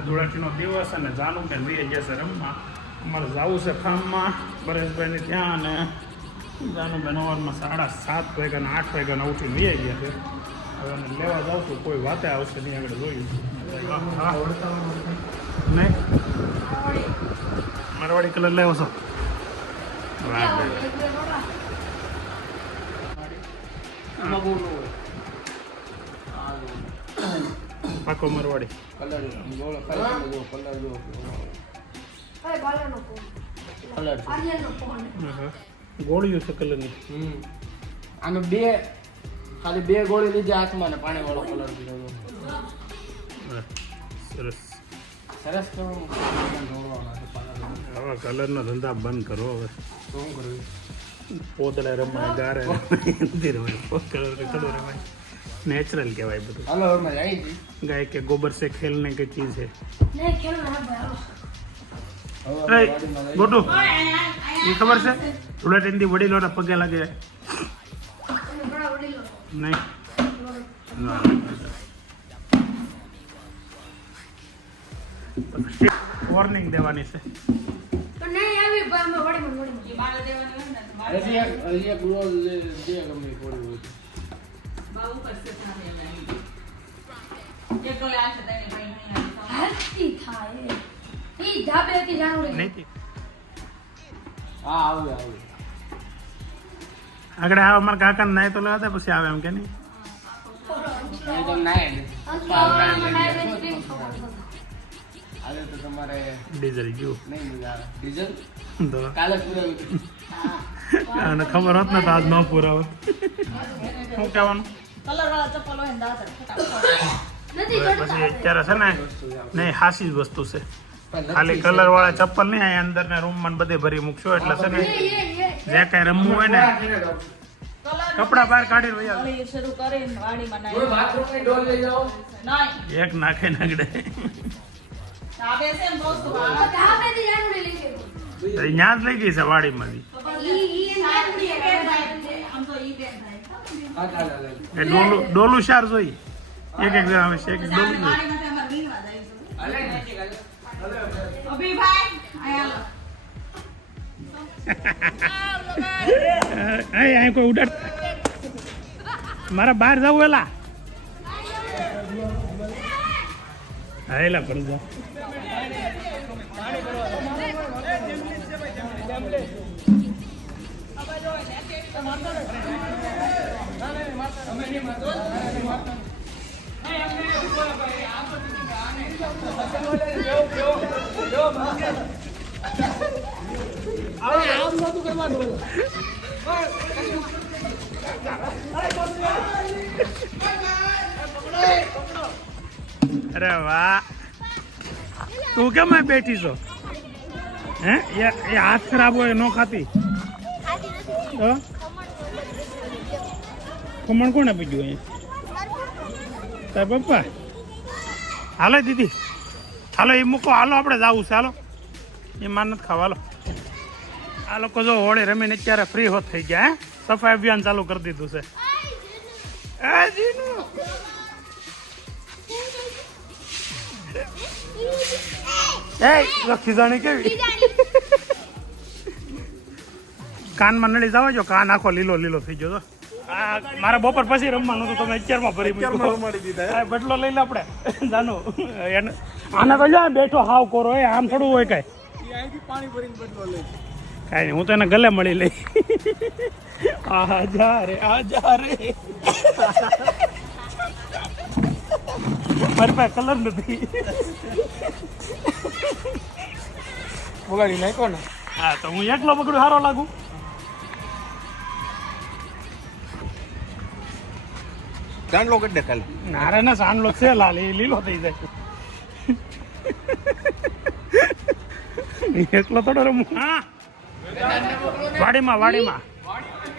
છે ધૂળેટીનો દિવસ અને જાનુબેન વી જશે રમવા. અમારે જવું છે ફાર્મમાં પરેશભાઈને ત્યાં અને જાનુબેન સવારમાં 7:30 વાગ્યાના 8 વાગ્યાના ઉઠીને વી ગયા છે. હવે અમે લેવા જાઉં છું, કોઈ વાતે આવશે નહીં, આગળ જોયું નહીં. મારવાડી કલર લેવો છો? પાકો મારવાડી ગોળીઓ છે કલરની. આમે ખાલી 2 ગોળી લીધી હાથમાં ને પાણી વાળો કલર દીધો. સરસ સરસ. તો હવે કલરનો ધંધા બંધ કરો. હવે શું કરવું? પોતળે રમાય, ગારે કલર રમાય. नेचुरल કહેવાય બધું. હાલો અમે જઈ છી. गाय के गोबर से खेलने की चीज है. नहीं खेलना है भाई. गोटू ये खबर છે ધૂળેટીની વડીલોના પગે લાગે बड़ा बड़ी लो. નહીં? વોર્નિંગ દેવાની છે. तो नहीं अभी मैं बड़ी बड़ी बाल देवाने है ना तुम्हारे હજી એક ગુલાલ દે ગમે થોડી હોય. बाबू करसे था मैं ये तो लास्ट तक भाई नहीं आता हस्ती था ये ढाबे की जानू रे. નહીં હા આવે આવે. આગળ આવે અમારા કાકાને નાય તો લેવા દે પછી આવે એમ કે નહીં? એ તો ના अंकल मनाए थे આજે તો તમારે ડીઝલ ગયું નહીં મજા આવે. ડીઝલ તો કાલે પૂરા અને ખબર હોત ને તો આજ ન પુરાવત. શું કહેવાનું? कलर वाला चप्पल हो ना दादा नहीं પછી અત્યારે છે ને નહીં હાસી જ વસ્તુ છે. ખાલી કલર વાળા ચપ્પલ નહીં, અહીંયા અંદર ને રૂમમાં બધે ભરી મૂકશો એટલે છે ને જે કઈ રમવું હોય ને કપડા બહાર કાઢી વહી આવે. ये शुरू करें वाड़ी કોઈ मनाई બાથરૂમની ડોલ લઈ જાઓ. नहीं એક નાખે નાગડે आबे से हम दोस्त वाला ढाबे की जानू रे लेके ત્યાં જ લઈ ગઈ છે વાડીમાંથી. हम तो ई बेन है હા ચાલે લે. એ ડોલું શાર જોઈ એક એક જણા છે એક ડોલું જોઈ. वाड़ी में हमार मीनवा जाई હાલે ને ચાલે. अभी भाई आया અહીં કોઈ ઉડાડ મારા બહાર જવું એલા હા એલા પર જા. અરે વાહ તું કેમ અહીં બેઠી છો? હે એ હાથ ખરાબ હોય ન ખાતી તો ખમણ કોને પીધું અહીંયા? તાર પપ્પા. હાલો દીદી હાલો એ મૂકો, હાલો આપણે જવું છે. હાલો એ માર નથી ખાવા. હાલો આ લોકો જો હોળે રમીને અત્યારે ફ્રી હોત થઈ ગયા. સફાઈ અભિયાન ચાલુ કરી દીધું છે. ખીજાણી કેવી કાનમાં નડી જવા જો, કાન આખો લીલો લીલો થઈ ગયો. આ મારા બપોર પછી રમવાનું હતું, તમે અત્યારમાં ભરી દીધા. બટલો લઈ લે આપણે જાનો એને આને તો જા બેઠો હાવ કોરો એ આમ થોડું હોય કઈ પાણી ભરીને બટલો લઈ કાંઈ નહીં. હું તો એને ગલે મળી લઈ. આ જા રે મારી પાસે કલર નથી. બોલાડી નાખો ને. હા તો હું એકલો પકડું સારો લાગુ? ચાંદલો કરી દે ખાલી. નારે ના સાંડલો છે લાલ, એ લીલો થઈ જાય. એકલો થોડો રમું. હા વાડીમાં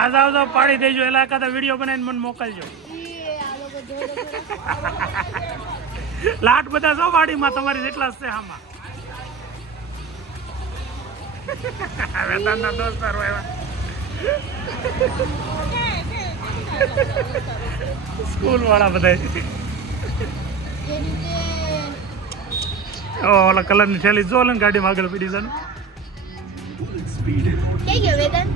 આ જાવ જાવ પાડી દેજો. એટલે એકાદા વિડીયો બનાવીને મને મોકલજો. લાટ બધા છો વાડીમાં તમારી જેટલા છે આમાં. વેદાંતના દોસ્તારો આવ્યા. સ્કૂલ વાળા બધા. ઓલા કલરની થેલી જો ને ગાડીમાં આગળ પડી છે ને. क्या क्या वेदन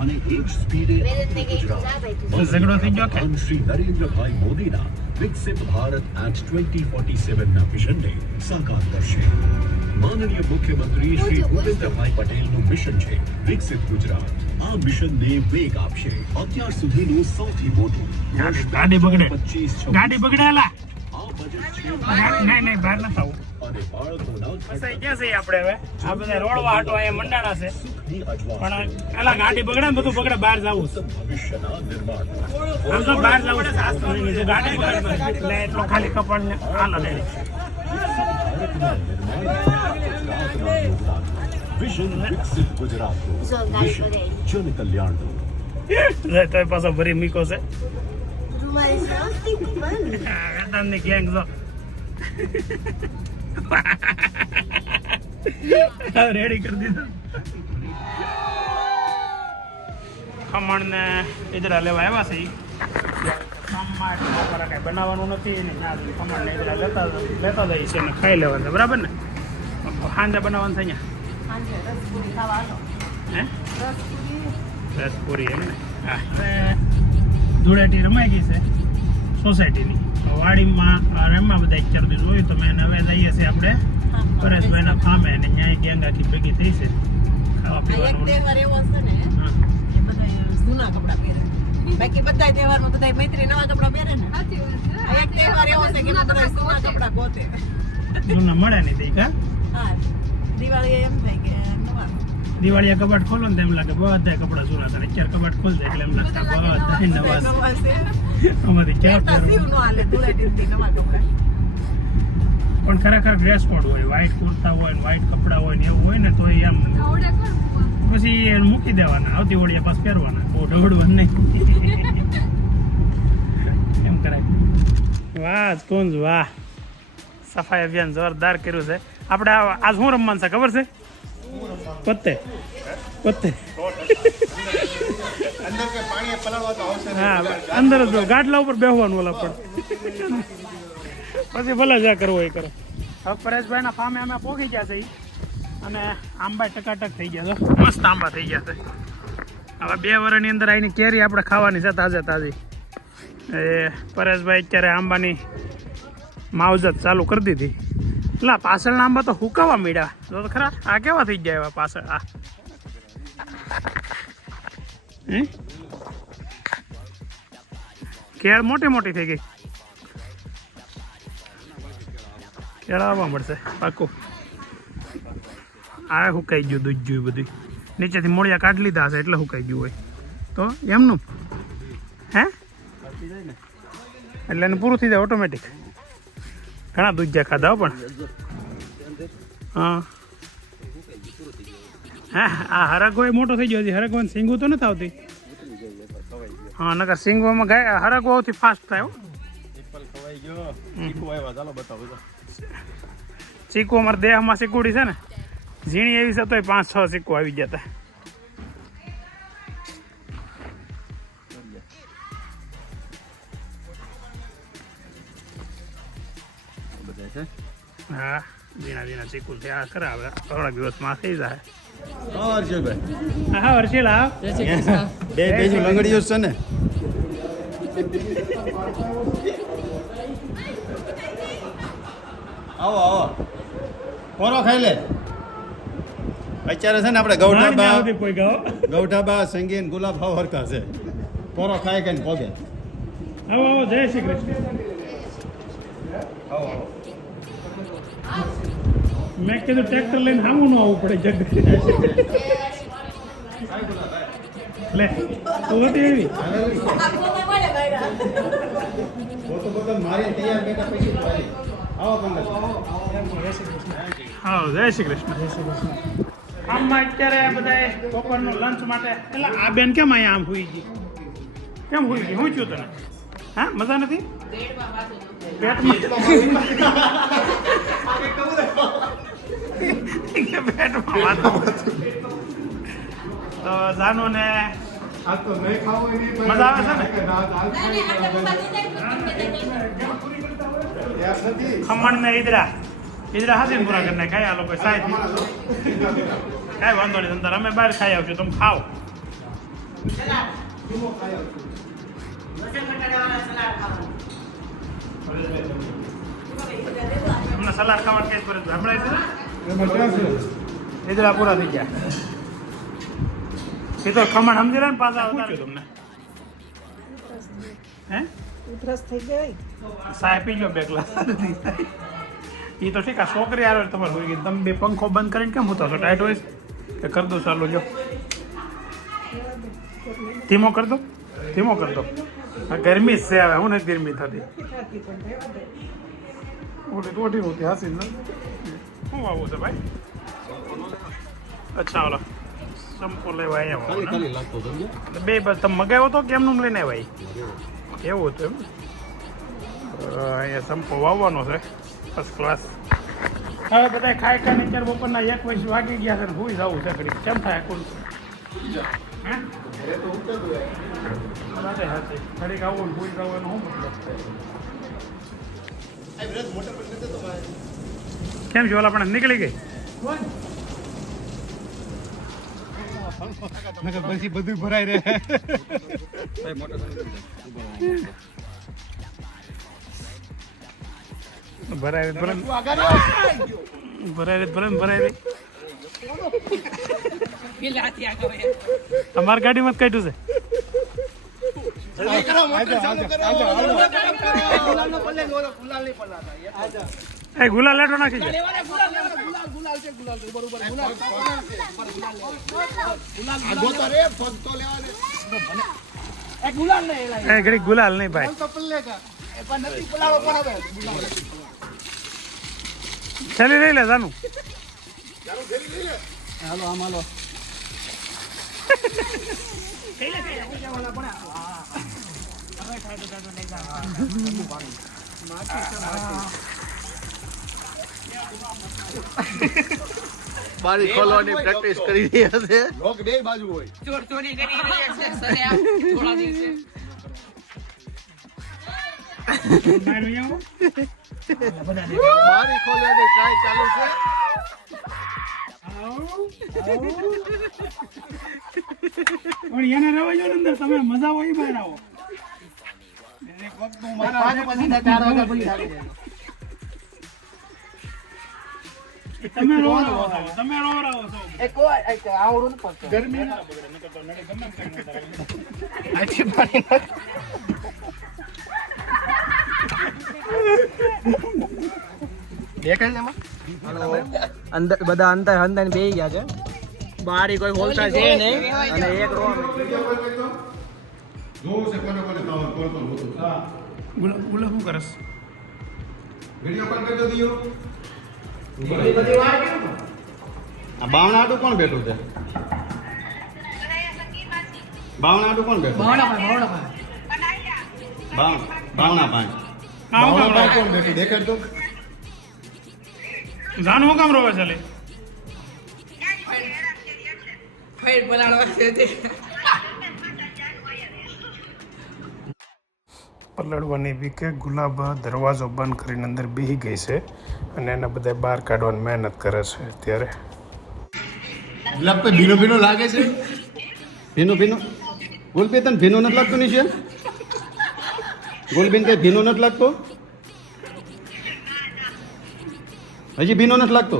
અને એક સ્પીડે વેદન ને કઈ આવે તું ઝઘડો થઈ ગયો કે શ્રી નરેન્દ્રભાઈ મોદીના વિકસિત ભારત એટ 2047 ના વિઝનને સાકાર કરશે. માનનીય મુખ્યમંત્રી શ્રી ભૂપેન્દ્રભાઈ પટેલનું મિશન છે વિકસિત ગુજરાત. આ મિશનને વેગ આપશે. અત્યાર સુધીનું સૌથી મોટું ગાડી બગડે 25 ગાડી બગડેલા આ બજેટ છે નહીં બહાર ન થાવું. અને બાળકોના ફસાઈ ગયા છે આપણે હવે આ બધા રોડવા હાટો અહીંયા મંડાણા છે સુખની અજવા પણ એલા ગાડી બગડે ને બધું બગડે બહાર જવું છે. ભવિષ્યના નિર્માણ આમ તો બહાર જવું છે જો ગાડી બગડે એટલે એટલો ખાલી કપાળ ને હાલો લે વિઝન વિકસિત ગુજરાતનું જો ગાડી મિશન બગડે જન કલ્યાણનું. તો પાછો ભરી મીકો છે રૂમાલ સાઉથી બંધ વેદાંતની ગેંગ જો રેડી કરી દીધું. ખમણ ને ઈદડા લેવા આવ્યા છે કામમાં એટલે બપોરે કાંઈ બનાવવાનું નથી ને ના ખમણ ને ઈદડા લેતા જઈએ છે ને ખાઈ લેવા છે બરાબર ને. સાંજે બનાવવાનું છે અહીંયા હે રસપુરી એમ ને. હા હવે ધૂળેટી રમાઈ ગઈ છે સોસાયટીની વાડીમાં રમવા બધા અત્યાર સુધી જોયું તો મેં હવે જઈએ છીએ આપણે પરેશભાઈના ફામે અને ન્યાય ગેંગ આખી ભેગી થઈ છે ખાવા એક પીવાનું. તહેવાર એવો છે ને હા. એ બધા જૂના કપડા પહેરે બાકી બધા તહેવારમાં બધા મૈત્રી નવા કપડા પહેરે ને આ એક તહેવાર એવો છે કે એમાં બધા જૂના કપડા ગોતે જૂના મળે નહીં તે કા હા દિવાળી એમ થાય કે નવા દિવાળીએ કબાટ ખોલો ને તો એમ લાગે બધા કપડા જૂના થાય. અત્યારે કબાટ ખોલતા એટલે એમ લાગતા બધા નવા છે. નવા છે આમાંથી ક્યાં પહેરતા પહેરવું? સીવ નો હાલે ધૂળેટીથી નવા કપડા પણ ખરેખર ડ્રેસ કોડ હોય વ્હાઈટ કુર્તા હોય ને વ્હાઈટ કપડા હોય ને એવું હોય ને તો એમ પછી એ મૂકી દેવાના આવતી ઓળીએ પાસ પહેરવાના બહુ દોડવાનું નહીં એમ કરાય. વાહ કુંજ વાહ સફાઈ અભિયાન જોરદાર કર્યું છે. આપણે આજ શું રમવાનું છે ખબર છે? પત્તે પત્તે હા અંદર જ ગાટલા ઉપર બેસવાનું ઓલા પણ પછી ભલે જ્યાં કરવો એ કરો. હવે પરેશભાઈના ફામે અમે પહોંચી ગયા છે ઈ. અને આંબા ટકાટક થઈ ગયા છે મસ્ત આંબા થઈ ગયા છે. હવે 2 વર્ષની અંદર આની કેરી આપણે ખાવાની છે તાજે તાજી. એ પરેશભાઈ અત્યારે આંબાની માવજત ચાલુ કરી દીધી. એટલે પાછળના આંબા તો હુકાવા મીડ્યા જો તો ખરા. આ કેવા થઈ ગયા એવા પાછળ આ કેળ મોટી મોટી થઈ ગઈ. કેળ આવવા મળશે પાકું. આ હુકાઈ ગયું દૂધ જોયું બધું નીચેથી મૂળિયા કાઢી લીધા હશે એટલે હુકાઈ ગયું હોય તો એમનું હે એટલે એને પૂરું થઈ જાય ઓટોમેટિક. ઘણા દૂધિયા ખાધા હો પણ હા હા આ હરગવો મોટો થઈ ગયો હજી હરગવાની સિંગું તો નથી આવતી. હા નકર સિંગવામાં ગાય હરગવો સૌથી ફાસ્ટ થાય. ચીકુ અમારા દેહમાં સિકુડી છે ને ઝીણી એવી છે તોય 5-6 સિક્કો આવી ગયા હતા. હા ઝીણા ઝીણા ચીકુ થયા ખરા હવે થોડા દિવસમાં થઈ જાય. હા હર્ષિલ આવ બે બીજું લંગડીઓ છે ને આવો આવો પોરો ખાઈ લે. અત્યારે છે ને આપણે ગૌઠાબા સંગીન ગુલાબ ભાવ હરકા છે. પોરો ખાય કે પોગે આવો આવો જય શ્રી કૃષ્ણ. મેં કીધું ટ્રેક્ટર લઈને સામું ન આવવું પડે જગ લે તું હતી એવી મારી તૈયાર બેઠા પછી આવો પંદર હા જય શ્રી કૃષ્ણ જય શ્રી કૃષ્ણ. આમમાં અત્યારે બધા બપોરનો લંચ માટે એટલે આ બેન કેમ અહીંયા આમ હુઈ ગઈ કેમ હુઈ ગઈ હું છું તને હા મજા નથી પેટમાં તો જાનુ ને મજા આવે છે ને ખમણ ને ઈદરા ઈજડા હાથીને પૂરા કરીને ખાઈ આ લોકો સાહેબ કાંઈ વાંધો નહીં તમતાર અમે બહાર ખાઈ આવશું તમે ખાઓ તમને સલાડ ખાવાનું કેસ પર હમણાં છે ઈજડા પૂરા થઈ ગયા એ તો ખમણ સમજી રહ્યા ને પાછા ઉતાર્યું તમને હે ઉધરસ થઈ ગઈ સાહેબ પી ગયો બે ગ્લાસ એ તો ઠીક આ છોકરી આવે તમારે હોય ગઈ તમે બે પંખો બંધ કરીને કેમ હોતા છો ટાઈટ હોય કે કરી દો ચાલો જો ધીમો કરી દો આ ગરમી જ છે હવે હું નથી ગરમી થતી ઓટી હોતી હાસી શું આવું છે ભાઈ અચ્છા ઓલો સંપો લેવા અહીંયા બે બસ તમે મગાવ્યો તો કેમનું લઈને આવ્યા એવું હતું એમ અહીંયા સંપો વાવવાનો છે ફર્સ્ટ ક્લાસ હવે બધા ખાઈ ખાઈને અત્યારે બપોરના 1 વાગી ગયા છે ને ભૂઈ જવું છે ઘડી કેમ થાય કુલ હે ઘડીક આવું ભૂઈ જવું એનો શું મતલબ કેમ છે ઓલા પણ નીકળી ગઈ પછી બધું ભરાઈ રહે ભરાય અમારી ગાડીમાં જ કાઢ્યું છે એ ગુલાલ લેટો નાખી જાય એ ઘડી ગુલાલ નહીં ભાઈ ચાલી રહી લે જાનું બારી ખોલવાની પ્રેક્ટિસ કરી રહ્યા છે લોક બે બાજુ હોય ચોરી કરી રહ્યા છે સરે આ થોડા દિવસે બારી ખોલવાની ટ્રાય ચાલુ છે પણ એને રવા જો અંદર તમે મજા હોય બહાર આવો તમે રોવરાવો છો ગરમી અંદર બધા અંતર અંતર બેહી ગયા છે બારી કોઈ બોલતા છે નહીં અને એક રો જોવું છે કોને કોને ખાવાનું કોણ કોણ હોતું ગુલા શું કરસ વિડિયો કોલ કરજો દિયો આ બાવણા આટું કોણ બેઠું છે બાવણા આટું કોણ બેઠું બાવણા ભાઈ કોણ બેઠું દેખાડ તો જાનું હું કામ રોવે ચાલે ફેર બોલાડવા છે તે પલળવાની બીકે ગુલાબ દરવાજો બંધ કરીને અંદર બેસી ગઈ છે અને એને બધા બહાર કાઢવાની મહેનત કરે છે અત્યારે ગુલાબ તો ભીનો ભીનો લાગે છે ભીનો ભીનો ગુલબી તને ભીનો નથી લાગતું નહીં છે ગુલબીન કઈ ભીનો નથી લાગતો હજી ભીનો નથી લાગતો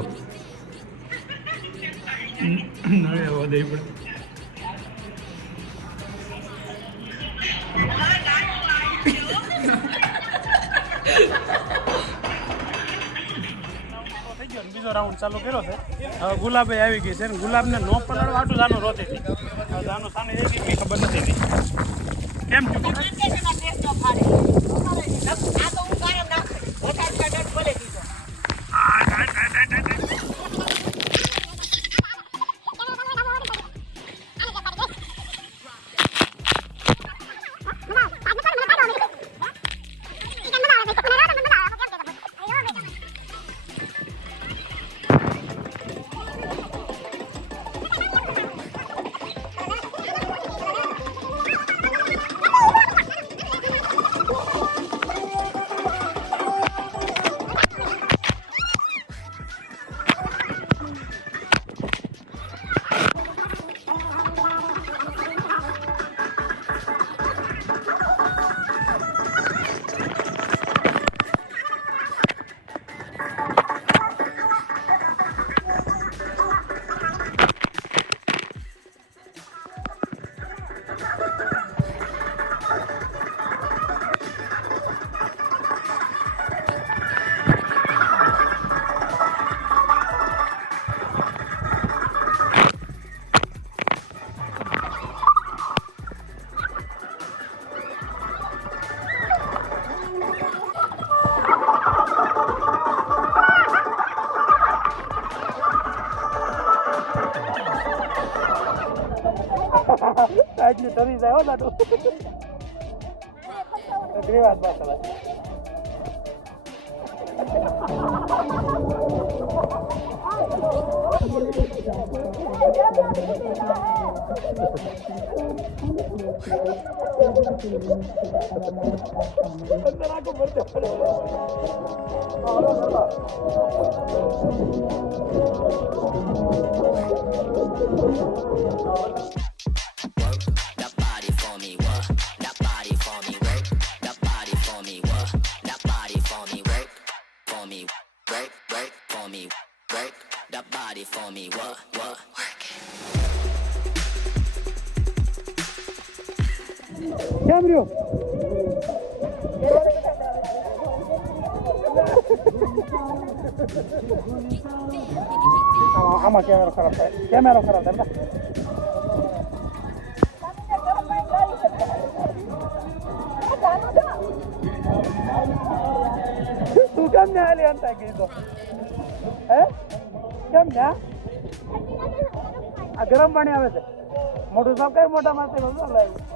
બીજો રાઉન્ડ ચાલુ કર્યો છે હવે ગુલાબે આવી ગઈ છે ને ગુલાબને નો પલાળવા આટલું જાનું રોતી હતી હવે જાનું સામે એવી કંઈ ખબર નથી કેમ થયું આજની તરી જાય હો દાદુ અઘરી વાત બસ હવે અંદર આખો મરચો That body for me, what? That body for me, work. That body for me, what? That body for me, work. For me, work, work, for me, work. That body for me, what? Work it. કેમ રહ્યો આમાં કેમેરો ખરાબ થાય કેમેરો ખરાબ થાય તું કેમ ને આલી અંતા કીધો હે કેમ ને આ ગરમ પાણી આવે છે મોટું સાહેબ કઈ મોટા માથે